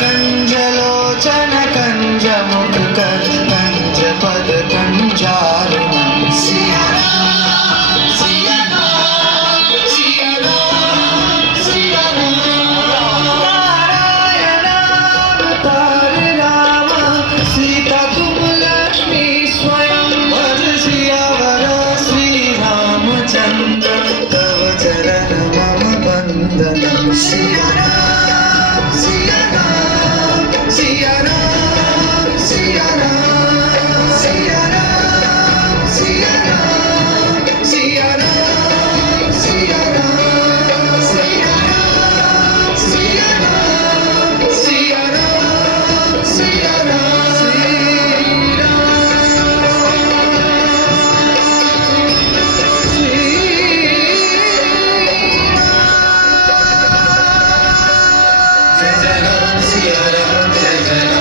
कंजलोचन कंजमुख कंज पद कंजारुणम सिया राम सिया राम सिया राम सिया राम नारायणावतार राम सीता तुम लक्ष्मी स्वयं वद सियावर श्री रामचंद्र तव चरण मम वंदनम सिया राम सिया राम सिया राम सिया राम सिया राम सिया राम सिया राम सिया राम सिया राम सिया राम सिया राम सिया राम जय जय राम सिया राम जय जय